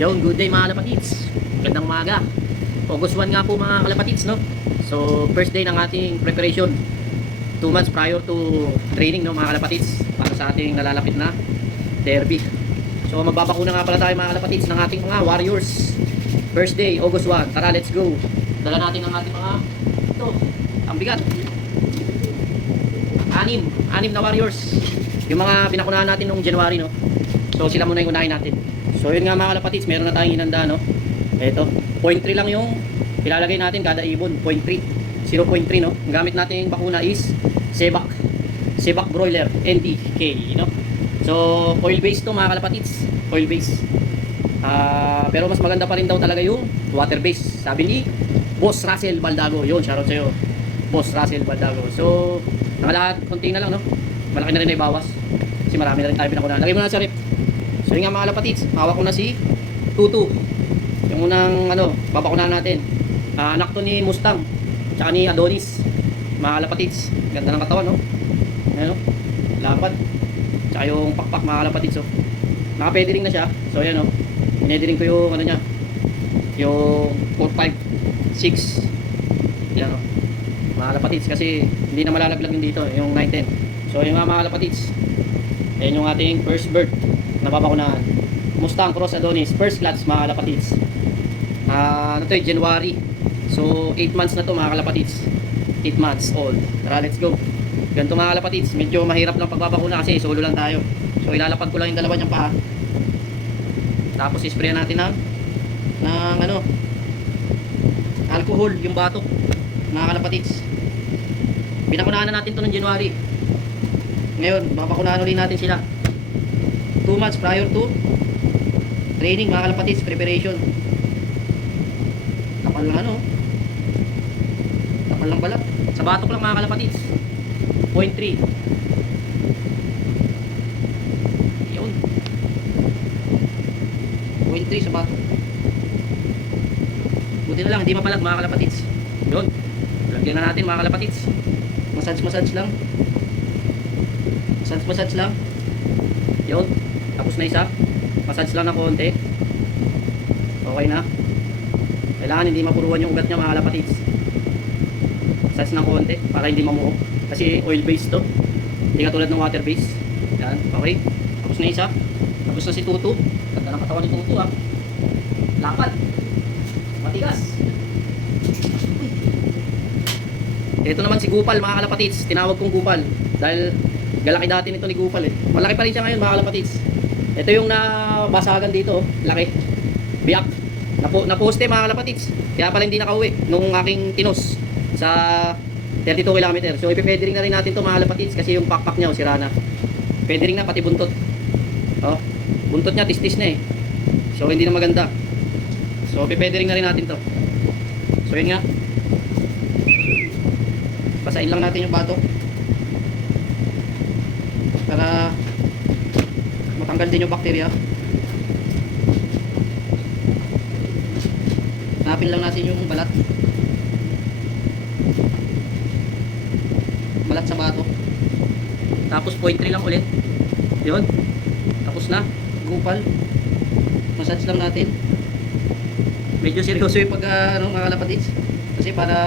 Yun, good day mga kalapatids. Gandang umaga. August 1 nga po mga kalapatids, no? So, first day ng ating preparation. 2 months prior to training, no mga kalapatids, para sa ating nalalapit na derby. So, magbabakuna nga pala tayo mga kalapatids ng ating mga warriors. First day, August 1. Tara, let's go. Dala natin ang ating mga, ito, ang bigat. Anim na warriors. Yung mga pinakunahan natin noong January, no? So, sila muna yung unahin natin. So yun nga mga kalapatids, meron na tayong inanda, no? Ito, 0.3 lang yung ilalagay natin kada ibon, 0.3. 0.3, no? Ang gamit natin yung bakuna is Sebak Broiler NDK, no? So oil base to mga kalapatids, oil base. Pero mas maganda pa rin daw talaga yung water base, sabi ni Boss Russell Baldago. Yun, shoutout sa'yo, Boss Russell Baldago. So nakalahat, konti na lang, no? Malaki na rin na ibawas kasi marami na rin tayo pinakunahan. Lagay mo na sa rep. So yun nga mga kalapatids, hawak ko na si Tutu. Yung unang babakunahan natin. Anak to ni Mustang, tsaka ni Adonis. Mga kalapatids, ganda ng katawan, no? Ayan, no? Lapad. Tsaka yung pakpak mga kalapatids, oh. Naka-pediring na siya. So ayan, no? Pinediring ko yung niya. Yung 4, 5, 6. Ayan, no? Mga kalapatids, kasi hindi na malalaglag yung dito, yung 9, 10. So yung mga kalapatids, ayan yung ating first bird. Nababakunahan. Mustang Cross Adonis, first class mga kalapatids. January. So 8 months na to mga kalapatids. 8 months old. Tara, let's go. Ganito mga kalapatids, medyo mahirap lang pagbabakuna kasi solo lang tayo. So ilalapag ko lang yung dalawa niyang paa. Tapos isprayan natin ng alcohol yung batok mga kalapatids. Pinakunahan na natin to ng January. Ngayon, babakunahan ulit natin sila 2 months prior to training mga kalapatids, preparation. Kapal lang kapal lang balat. Sa batok lang mga kalapatids, 0.3. Yun, 0.3 sa batok. Buti na lang hindi mapalag mga kalapatids. Yun, lagyan na natin mga kalapatids. Massage lang. Massage lang. Yun, tapos na isa. Massage lang ng konti. Okay na. Kailangan hindi mapuruan yung ugat niya mga kalapatids. Massage ng konti para hindi mamuo. Kasi oil based to, hindi katulad ng water base. Yan, okay. Tapos na isa. Tapos na si Tutu. Ganda ng katawan ni Tutu, ha. Lapad. Matigas. Ito naman si Gupal mga kalapatids. Tinawag kong Gupal dahil galaki dati nito ni Gupal, eh. Malaki pa rin siya ngayon mga kalapatids. Ito yung nabasagan dito, oh. Laki. Biyak. Naposte mga kalapatids. Kaya pala hindi nakauwi nung aking tinos sa 32 km. So ipipedering na rin natin to mga kalapatids kasi yung pakpak niya, oh, sira na. Pedering na pati buntot. Oh, buntot niya tistis na, eh. So hindi na maganda. So ipipedering na rin natin to. So yun nga. Basahin lang natin yung batok para matanggal din yung bakterya. Hanapin lang natin yung balat sa batok. Tapos 0.3 lang ulit. Yun, tapos na. Gupal, massage lang natin. Medyo seryoso yung mga kalapatids kasi para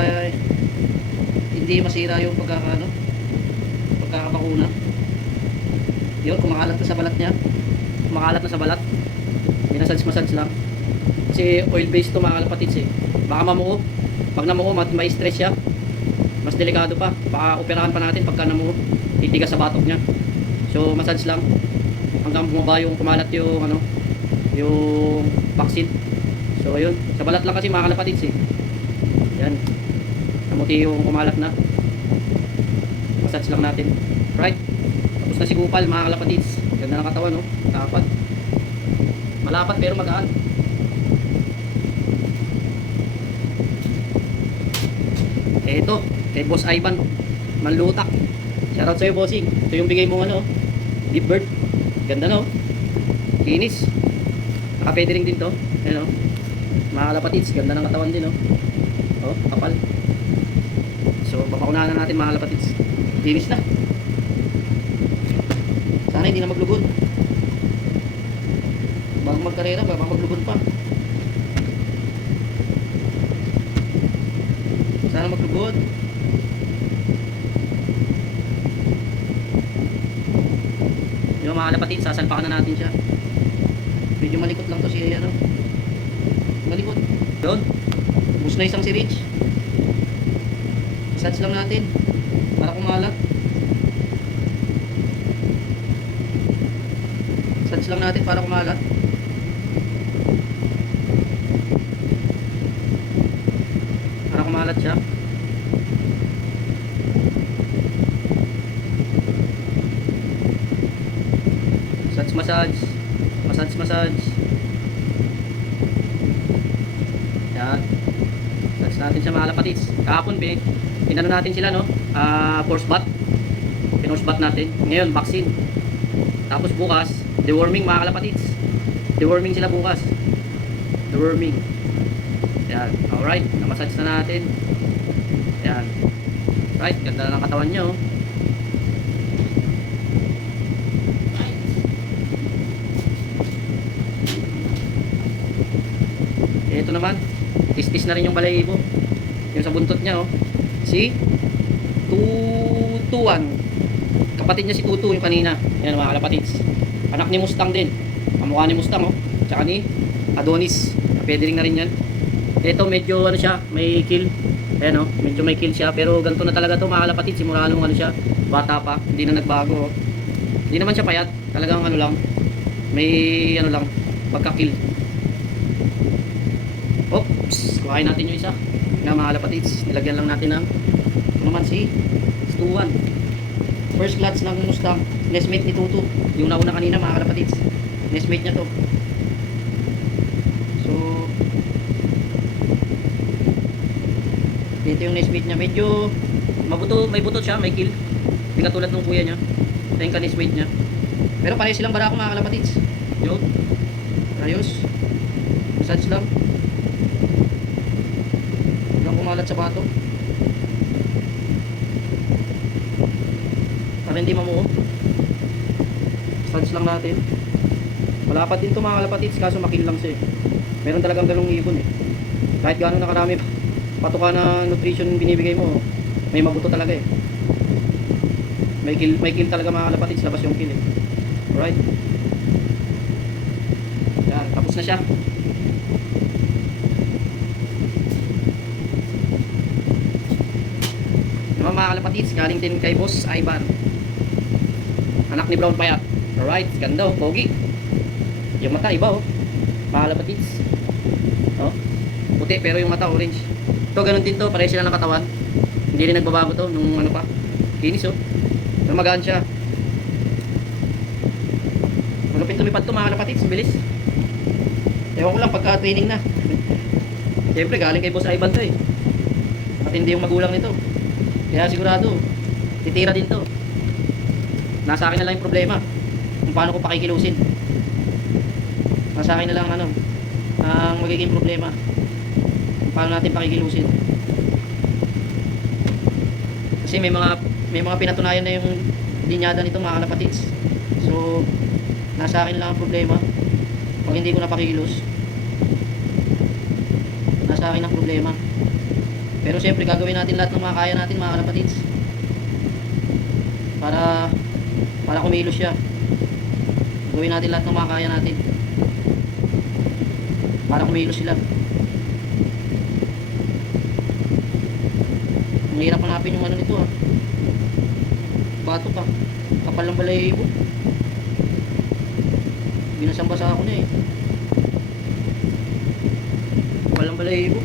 hindi masira yung pagkakabakuna. Yun, kumakalat na sa balat niya. Kumakalat na sa balat. Minasage lang. Kasi oil based to mga kalapatids, eh. Baka mamuo. Pag namuo, ma-stress siya. Mas delikado pa. Baka operahan pa natin pagka namuo. Titigas sa batok niya. So, massage lang. Hanggang bumaba yung kumalat yung yung vaccine. So, ayun. Sa balat lang kasi mga kalapatids, eh. Yan. Namuti yung kumalat na. Massage lang natin. Right? Tapos na si Gupal mga kalapatids. Ganda ng katawan, no? Lapad. Malapad pero magaan. Ito, kay Boss Ivan Manlutak. Shoutout sa'yo, bossing. Ito yung bigay mong deep bird. Ganda, no? Kinis. Naka-federing din to. Ayan, no? Mga kalapatids, ganda ng katawan din, no? Oh, kapal. So, papakunahan na natin mga kalapatids. Kinis na. Sana hindi na maglugod. Bagong magkarera, baka maglubon pa. Sana maglubon. Yung mga kalapatid, sasalpakan na natin siya. Medyo malikot lang to si ano. Malikot. Yun. Bus na isang si Rich. Isats lang natin para kumalat. Isats lang natin para kumalat. Para kumalat siya. Massage. Massage. Yan. Massage natin siya mga kalapatids. Kahapon, pinano natin sila, no? Force bath. Pinorse bath natin. Ngayon, vaccine. Tapos bukas, deworming mga kalapatids. Deworming sila bukas. Deworming. Yan. Alright. Na-massage na natin. Yan. Right. Ganda ng katawan nyo. Ito naman, tis-tis na rin yung balahibo. Yung sa buntot niya, oh. Si Tutuan. Kapatid niya si Tutu yung kanina. Yan mga kalapatids. Anak ni Mustang din. Kamukha ni Mustang, oh. Tsaka ni Adonis. Pwede rin na rin yan. Ito medyo ano siya, may kill. Ayan, oh. Medyo may kill siya. Pero ganito na talaga to mga kalapatids. Simula nung ano siya, bata pa. Hindi na nagbago, oh. Hindi naman siya payat. Talagang ano lang. May ano lang, pagka-kill. Oops, kuhain natin yung isa na mga kalapatids. Nilagyan lang natin ng ito naman si Stuan. First clutch ng Mustang. Nestmate ni Tutu. Yung nauna kanina mga kalapatids. Nestmate niya to. So dito yung nestmate niya. Medyo mabuto, may buto siya, may kill. Hindi katulad ng kuya niya. Ito yung ka-nestmate niya. Pero pareho silang barako mga kalapatids. Yun. Ayos. Massage lang. Kumalat sa bato para hindi mamuo. Massage lang natin. Malapad din to mga kalapatids, kaso makil lang siya eh. Meron talagang galong ibon eh. Kahit gano'n na karami patuka na nutrition binibigay mo, may mabuto talaga eh. May kill talaga mga kalapatids. Labas yung kill eh. Alright. Yan, tapos na siya. Mga kalapatids, galing din kay Boss Ivan, anak ni Brown Payat. Alright, ganda oh, pogi. Yung mata iba oh, mga kalapatids. Oh, puti pero yung mata orange. Ito ganun din to, pareho sila ng katawan. Hindi rin nagbabago to nung ano pa. Kinis oh, magaan siya. Malupit lumipad to mga kalapatids, bilis. Ewan ko lang pagka training na. Siyempre galing kay Boss Ivan to eh. Matindi yung magulang nito. Kaya sigurado, titira din to. Nasa akin na lang yung problema kung paano ko pakikilusin. Nasa akin na lang ano, ang magiging problema kung paano natin pakikilusin. Kasi may mga pinatunayan na yung linyada nito mga kalapatids. So, nasa akin lang ang problema pag hindi ko na pakikilus. Nasa akin ang problema. Pero siyempre gagawin natin lahat ng mga kaya natin mga kalapatids para kumilos siya. Gawin natin lahat ng mga kaya natin para kumilos sila. Ang hirap hanapin yung ano nito ah. Bato pa. Kapal ng balahibo. Binasambasa ako na eh. Kapal ng balahibo.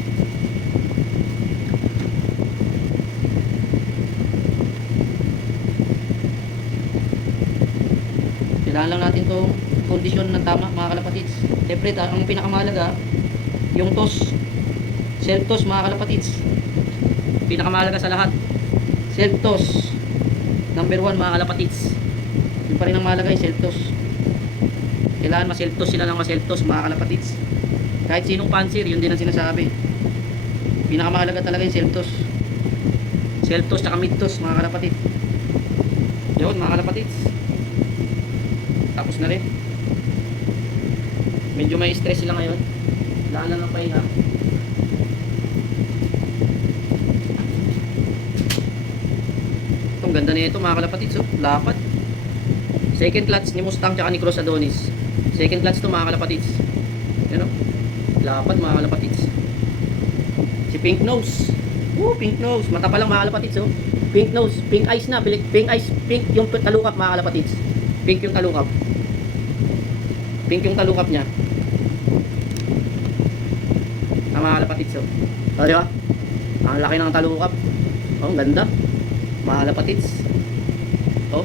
Kailangan lang natin itong kondisyon ng tama mga kalapatids. Siyempre ang pinakamahalaga yung toss, self toss mga kalapatids. Pinakamahalaga sa lahat, self toss. Number 1 mga kalapatids. Yung pa rin ang mahalaga yung self toss. Kailangan ma-self toss sila ng ma-self toss mga kalapatids. Kahit sinong panser, yun din ang sinasabi. Pinakamahalaga talaga yung self toss. Self toss tsaka mid toss mga kalapatids. Yun mga kalapatids. Tapos na rin. Medyo may stress sila ngayon. Laan lang ng pahinga. Ang ganda nito mga kalapatids, oh. Lapat. Second clutch ni Mustang tsaka ni Cross Adonis. Second clutch to mga kalapatids. Yan, oh. Lapat mga kalapatids. Si Pink Nose. Pink Nose. Mata pa lang mga kalapatids, oh. Pink Nose. Pink eyes na. Pink eyes. Pink yung talukap mga kalapatids. Pink yung talukap. Pink yung talukap niya. Mga kalapatids, oh. O, di ba? Ang laki ng talukap. Oh, ang ganda. Mga kalapatids. Oh.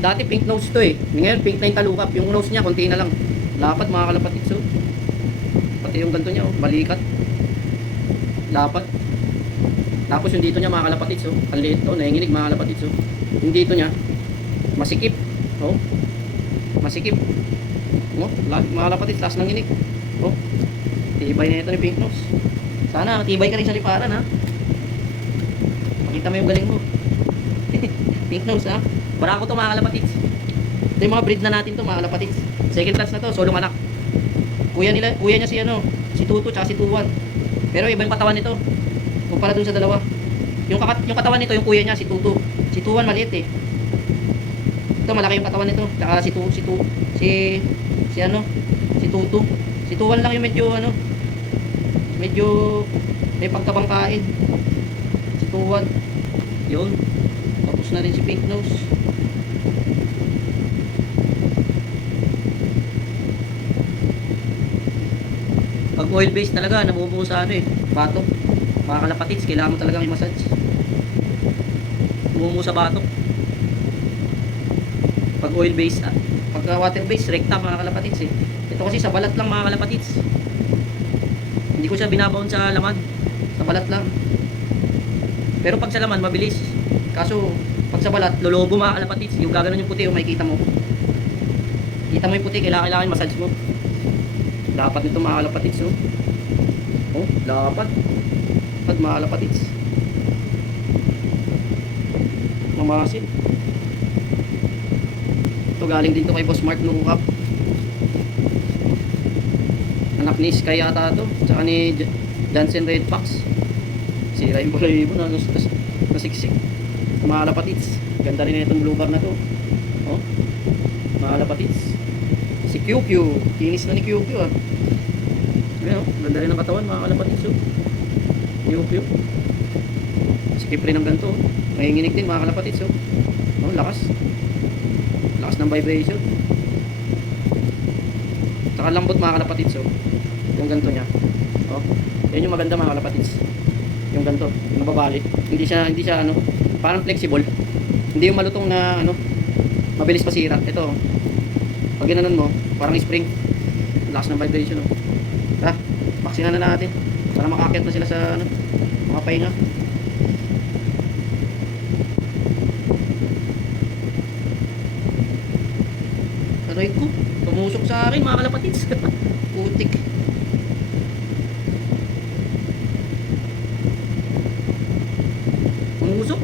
Dati pink nose to eh. Ngayon pink na yung talukap. Yung nose niya, konti na lang. Lapat mga kalapatids, oh. Pati yung ganito niya, oh. Balikat. Lapat. Tapos yung dito niya mga kalapatids, oh. Ang liit, oh. Nanginginig mga kalapatids, oh. Yung dito niya, masikip. Oh. Masikip. Oh. Mga kalapatids, taas ng nginig. Oh. Tibay na ito ni Pink Nose. Sana tibay ka rin sa liparan, ha. Pakita mo yung galing mo. Pink Nose, ha. Barako to mga kalapatids. Ito yung mga breed na natin to mga kalapatids. Second class na to, solong anak. Kuya niya si ano, si Tutu tsaka si Tuwan. Pero iba yung katawan nito. Kumpara dun sa dalawa. Yung katawan nito, yung kuya niya si Tutu. Si Tuwan maliit eh. Ito malaki yung katawan nito. Tsaka si Tutu Si Tuwan lang yung medyo may pagkabangkain. Si Tuwan. Yun. Tapos na rin si Pink Nose. Pag oil base talaga, namumuo sa ano eh, batok. Mga kalapatids, kailangan mo talagang i-massage. Namumuo sa batok. Pag oil base, pag water base, rekta mga kalapatids eh. Ito kasi sa balat lang mga kalapatids. Hindi ko siya binabaon sa laman. Sa balat lang. Pero pag sa laman, mabilis. Kaso, pag sa balat, lolobo mga kalapatids. Yung gaganon yung puti, yung makikita mo. Kita mo yung puti, kailangan massage mo. Dapat nito mga kalapatids, oh. Oh, dapat. Dapat mga kalapatids. Mamasin. Ito galing din to kay Boss Mark Nukap. Anak ni Sky ata to. Tsaka ni Jansen Red Fox. Sira yung balayibo na nasiksik. Mga kalapatids. Ganda rin na itong blue bar na to. Oh, mga kalapatids. Si QQ, kinis na ni QQ ah. Ayan, ganda rin ang katawan mga kalapatids, oh. QQ. Sikip rin ang ganito, oh. Nanginginig din mga kalapatids, oh. Oh, lakas. Lakas ng vibration. Saka lambot mga kalapatids, oh. Yung ganito niya. Oh. Yan yung maganda mga kalapatids. Yung ganito, yung nababali. Hindi siya ano, parang flexible. Hindi yung malutong na ano, mabilis pasira. Ito, pag ginanon mo, parang spring. Lakas ng vibration, oh. Tara, baksingan na natin para makaakyat na sila sa ano, mga pahinga. Aray ko, tumusok sa akin mga kalapatids. Putik. Tumusok.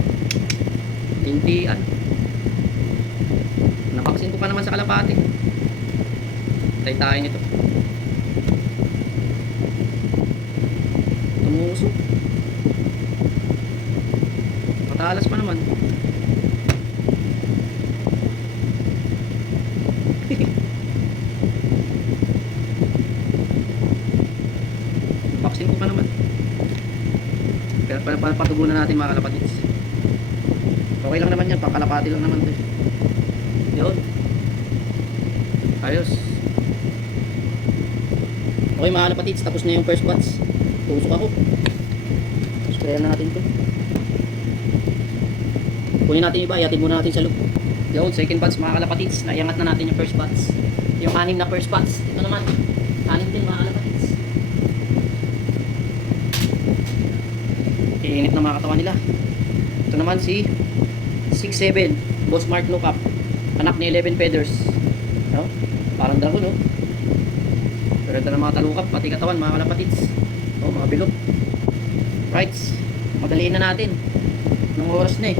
Tintian. Napaksin ko pa naman sa kalapati. Tay tayo nito. Tumusok. Matalas pa naman. Paksin ko pa naman. Pero patugunan natin mga kalapatids. Okay lang naman yan, pangkalapati lang naman din. Yun. Ayos. Okay mga kalapatids, tapos na yung first batch. Tusok ako. Sprayan natin to. Kunin natin yung iba, iatid muna natin sa loob. Yun, second batch mga kalapatids. Naiangat na natin yung first batch. Yung 6 na first batch. Ito naman, 6 din mga kalapatids. Iinit na mga katawan nila. Ito naman si 6'7", Boss Mark Nukap. Anak ni 11 Feathers. No? Parang dragon, no? Pero ito na mga talukap, pati katawan, mga kalapatids. Oh, mga bilog. Right. Madaliin na natin. Anong oras na eh?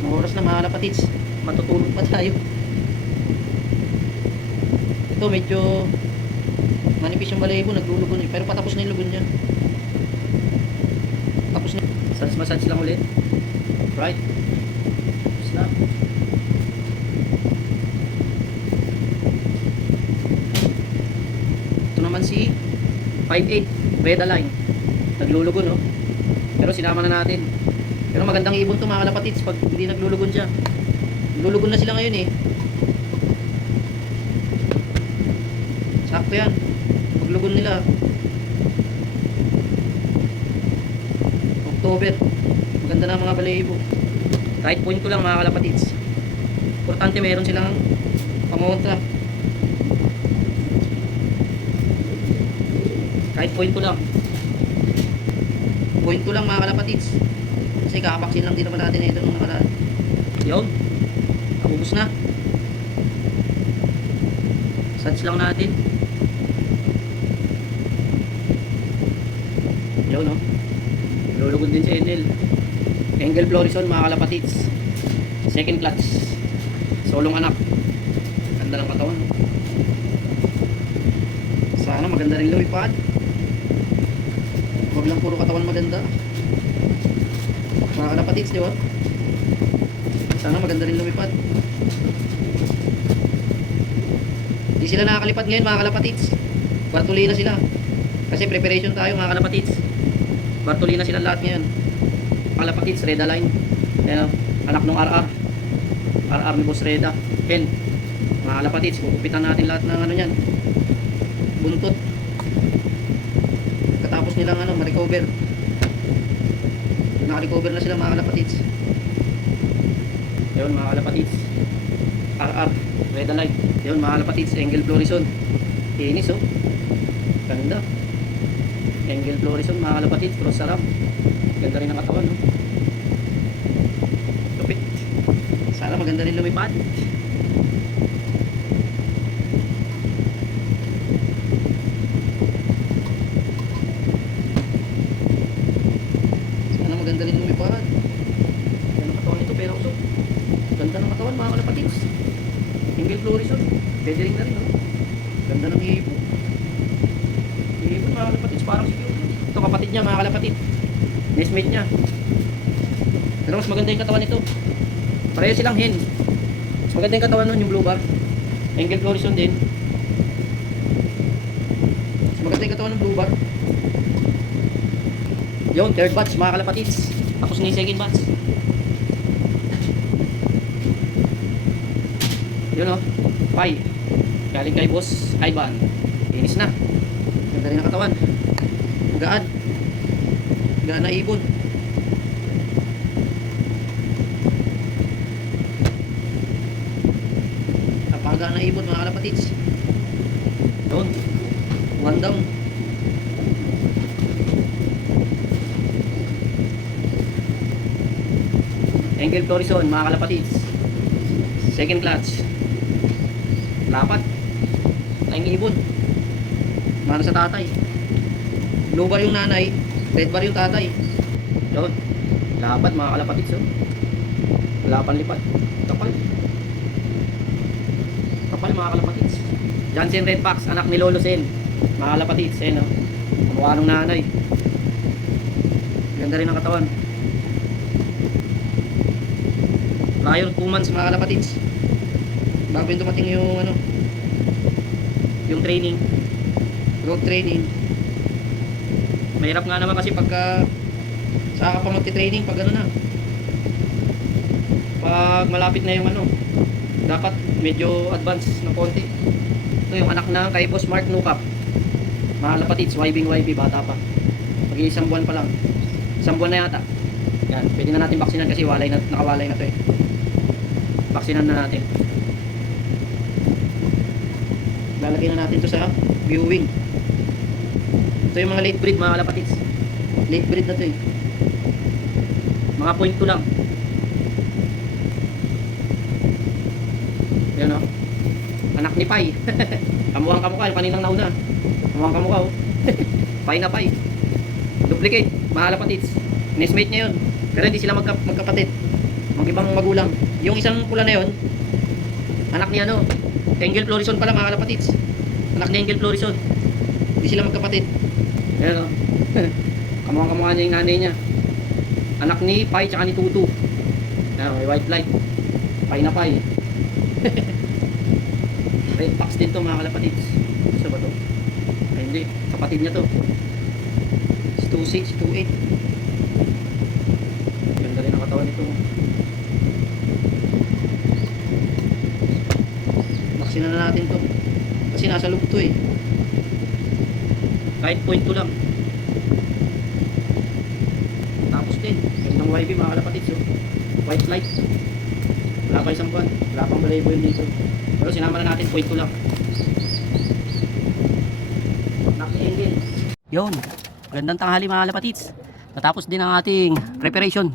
Anong oras na mga kalapatids? Matutulog pa tayo. Ito medyo manipis yung balahibo, naglulugon eh. Pero patapos na yung lugon dyan. Tapos na. Massage lang ulit. Right. Tapos na. Ito naman si 5'8", Reda Line. Naglulugon, no? Pero sinama na natin. Pero magandang ibon to mga kalapatids pag hindi naglulugon siya. Naglulugon na sila ngayon eh. Sakto yan. Paglugon nila. October. Maganda na mga balahibo. Kahit point ko lang mga kalapatids. Importante meron silang pamontra. Kahit point ko lang. Point ko lang mga kalapatids. Kasi kakabaksin lang din naman natin ito nung nakaraan. Yun. Nakubos na. Sats lang natin. Yun, no? Lulugod din si Enel. Engel Florison mga kalapatids. Second clutch. Solong anak. Ganda ng katawan. Sana maganda rin lumipad. Huwag lang puro katawan maganda. Mga kalapatids, di ba? Sana maganda rin lumipad. Hindi sila nakakalipad ngayon mga kalapatids. Bartolina sila. Kasi preparation tayo mga kalapatids. Bartolina sila lahat ngayon. Kalapatids, Reda Line. Ayan, anak ng RR. RR ni Boss Reda. Ken. Mga kalapatids, kukupitan natin lahat ng ano yan. Buntot. Katapos nilang ano, ma-recover. Naka-recover na sila mga kalapatids. Yun mga kalapatids. RR, Reda Line. Yun mga kalapatids, Engel Florison. Inis oh. Ganda. Engel Florison mga kalapatids, cross sarap. Ganda rin ang katawan, no? Lupit. Sana maganda rin lumipad. Sana maganda rin lumipad. Ganda ang katawan nito, pero so ganda ng katawan mga kalapatids. Engel Florison. Pwede rin na rin, no? Ganda ng ibon. Ibon mga kalapatids, parang si Cute. Ito kapatid niya mga kalapatid. Nestmate niya. Pero mas maganda yung katawan nito. Pareho silang hen. Mas maganda yung katawan nun, yung blue bar. Engel Florison din. Mas maganda yung katawan ng blue bar. Yun, third batch mga kalapatids. Tapos na yung second batch. Yun o. Pai. Galing kay Boss Ivan. Inis na. Ganda rin ang katawan. Gaan. Gaan na ibon. Napagaan na ibon mga kalapatids. Doon. One down. Engel Florison mga kalapatids. Second clutch. Lapat. Tayong ibon. Mana sa tatay. Blue bar yung nanay, red bar yung tatay. Yun. Lapat mga kalapatids, oh. Wala pang lipat. Kapal. Kapal mga kalapatids. Jansen Red Fox, anak ni Lolo Sen. Mga kalapatids, eh, no? Kamukha ng nanay. Ganda rin ang katawan. Prior 2 months mga kalapatids. Bago yung dumating yung ano, yung training, road training. Mahirap nga naman kasi pagka saka pa magti-training pag ano na, pag malapit na yung ano, dapat medyo advance ng konti. Ito yung anak na kay Boss Mark Nukap, mga kalapatids, YB bata pa, mag-iisang buwan pa lang, isang buwan na yata. Yan, pwede na natin baksinan kasi walay na, nakawalay na to eh. Baksinan na natin. Lalagyan na natin to sa viewing. Ito yung mga late breed mga kalapatids. Late breed na to eh. Mga point ko lang. Yan o. Anak ni Pai. Kamukhang kamukha. Yung kaninang nauna. Kamukhang kamukha o. Pai na Pai. Duplicate mga kalapatids. Nestmate niya yun. Pero hindi sila magkapatid. Mag-ibang magulang. Yung isang pula na yun, anak ni ano, Engel Florison pala mga kalapatids. Anak ni Angel Florison. Hindi sila magkapatid. Ayan o. Kamukhang-kamukha niya yung nanay niya. Anak ni Pai tsaka ni Tutu. Ayan, may white light. Pai na Pai. Red box din to mga kalapatids. Isa ba to? Ay hindi, kapatid niya to. Si 26, si 28. Ganda rin ang katawan nito. Baksin na natin to. Kasi nasa loob to eh. Kahit 0.2 lang. Tapos din, gandang YB mga kalapatids. Oh. White light. Wala pa isang buwan. Wala pang balayibo yun dito. Pero sinama na natin 0.2 lang. Nakihingin. Yun. Gandang tanghali mga kalapatids. Natapos din ang ating preparation.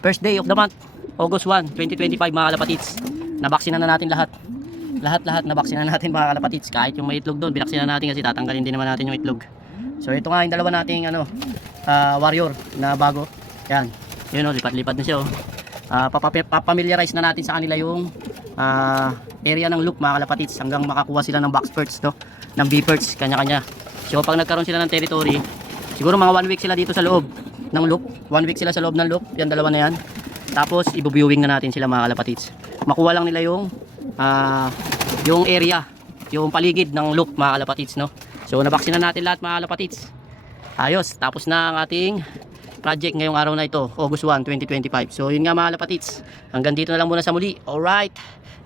First day of the month. August 1, 2025 mga kalapatids. Nabaksinan na natin lahat. Lahat nabaksinan natin mga kalapatids. Kahit yung may itlog doon, binaksinan natin kasi tatanggalin din naman natin yung itlog. So ito nga yung dalawa nating warrior na bago. Yan. Yun o, lipat-lipat na siya o. Papamiliarize na natin sa kanila yung area ng loop mga kalapatids hanggang makakuha sila ng box perch, no? Ng B-perch, kanya-kanya. So pag nagkaroon sila ng territory, siguro mga 1 week sila dito sa loob ng loop. 1 week sila sa loob ng loop. Yan, dalawa na yan. Tapos ibu-viewing na natin sila mga kalapatids. Makuha lang nila yung area, yung paligid ng loop mga kalapatids, no? So nabaksin na natin lahat mga kalapatids. Ayos, tapos na ang ating project ngayong araw na ito, August 1, 2025. So yun nga mga kalapatids, hanggang dito na lang muna sa muli. Alright,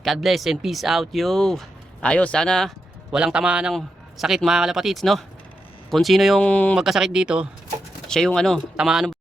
God bless and peace out yo. Ayos, sana walang tamaan ng sakit mga kalapatids, no? Kung sino yung magkasakit dito, siya yung tamaan ng